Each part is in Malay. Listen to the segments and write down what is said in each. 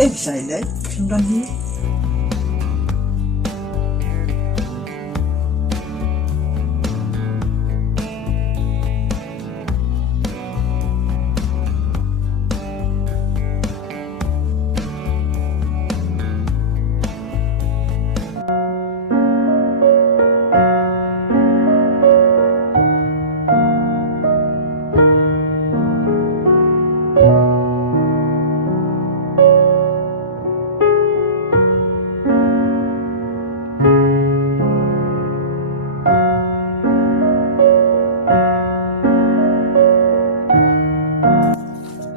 em sai đấy không đoan hi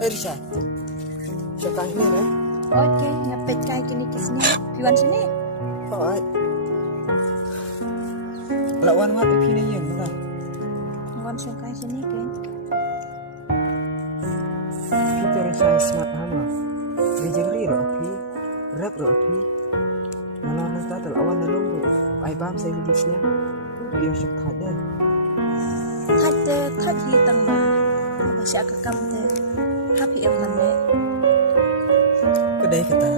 Risha, siapa ini deh? Oke, nyapet kayak gini ke sini. Piwan sini. Thôi, lawan wat ipi ni yang mana? Ngon sing kayak sini kan. Kita Risha smart hama. Rejengli ro api, rap ro api. Nalar nasta tel awan nalung ro. Ai bam sai bidisnya. Dia syuk thada. Khad hitang na. Apa sih aku kamu happy em mana? Kedai kita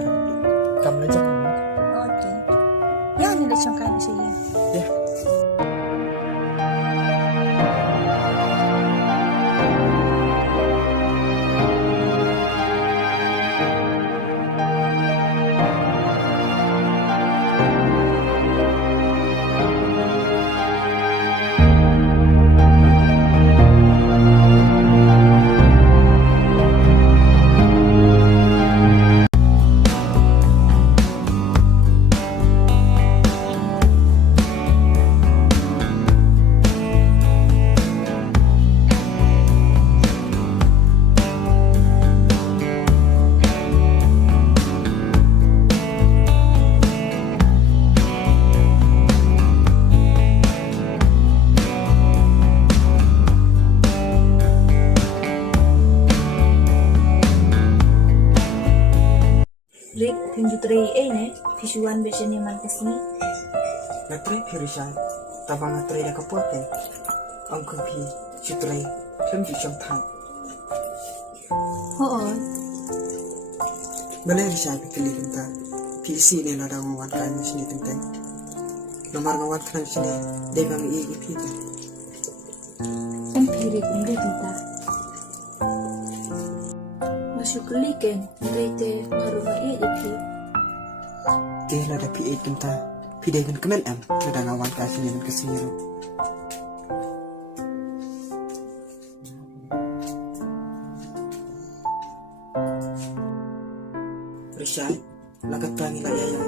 kamu aja kan? Oke. Ya ni dah cakap ni saya. Ya. Rick pinjutri ne visuan version yang mana kesini? Natrai Risha, tabang natrai dah kepuak kan? Angkut pi, jutrai, lem di jam tan. Oh. Balai Risha pikir kita, PC ni nada ngawan kan sini tentang. Nomor ngawan kan sini, dia bang pi tu. Empirik ni kita. Masuk liken, mereka ngaruh pi. Dia nada pi kita, pi dia kan kemen nada ngawan kan sini dan kesini. Risha, lagat tangi la ya.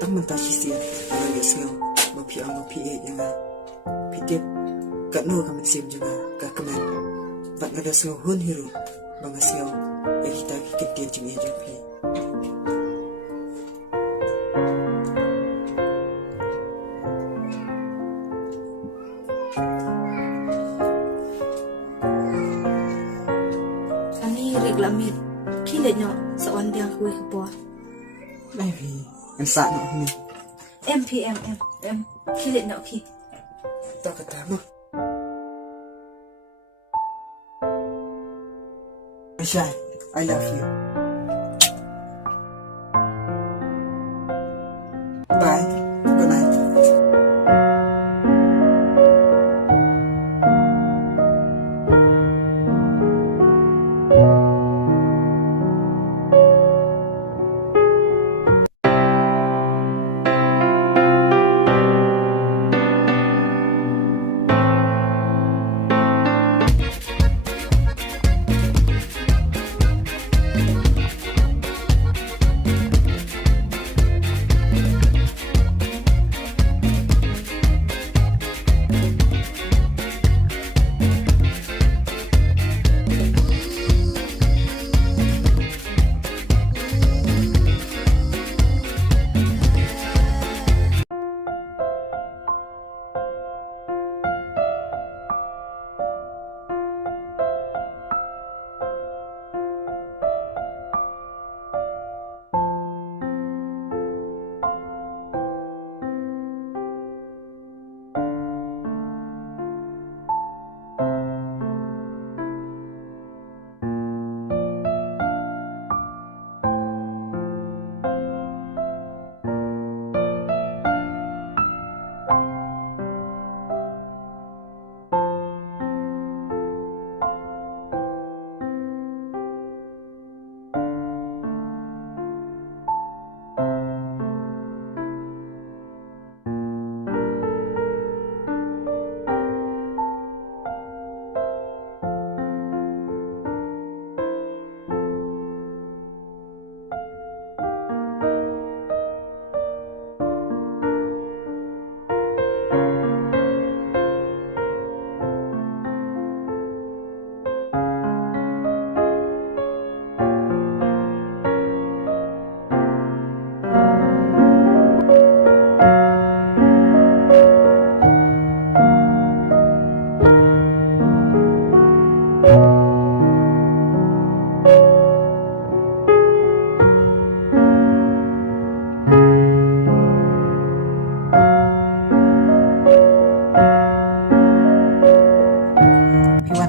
Tak mentah sisi, orang dia sengau, mapi yang pitip, kat no kami siap juga, kat kemen. Bat ngada sengau hun hiru, bang sengau, kita kikit dia cumi jopi. Kami reglamit, kilatnya seorang dia kuih kepuah. Baby, yang saat ni. M, kilat nak pi. Tak kata apa. Risha, I love you. Bye. Good night.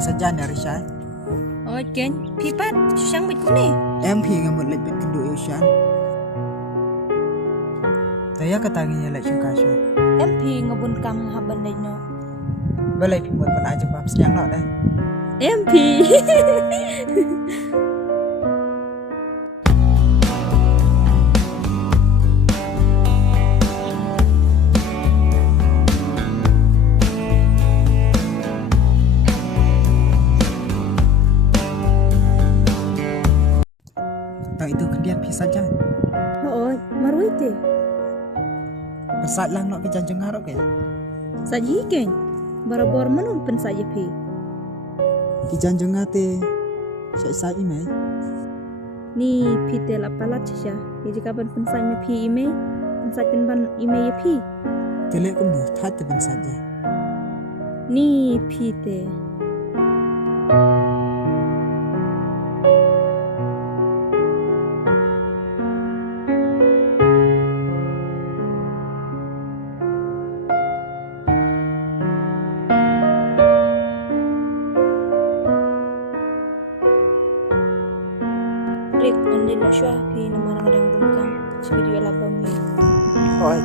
saja nè Rishan. Ôi kênh, phi phát, sang bịch cũng nè. Em phi ngam một lệch bit kendu Rishan. Taya katanginya lệch chung kasho. Em phi ngabun kam haban đây no. Balai phi một ban aja bab siang lo deh. Em phi. Tang itu kendian phi saja. Ôi, marui te. Besat lang nak ke janjung ngarok ke. Saji kênh, barabor manun pen saja phi. Ki janjung ngate. Sai imei. Ni phi te la palat sya. Ye jika ban pen sai me phi ime, pen sai pen ban ime ye phi. Telek kum no that ban saja. Ni phi te. Rick, andin na siya, phi na marang adang bunkang. Sa video labam niya. Oi,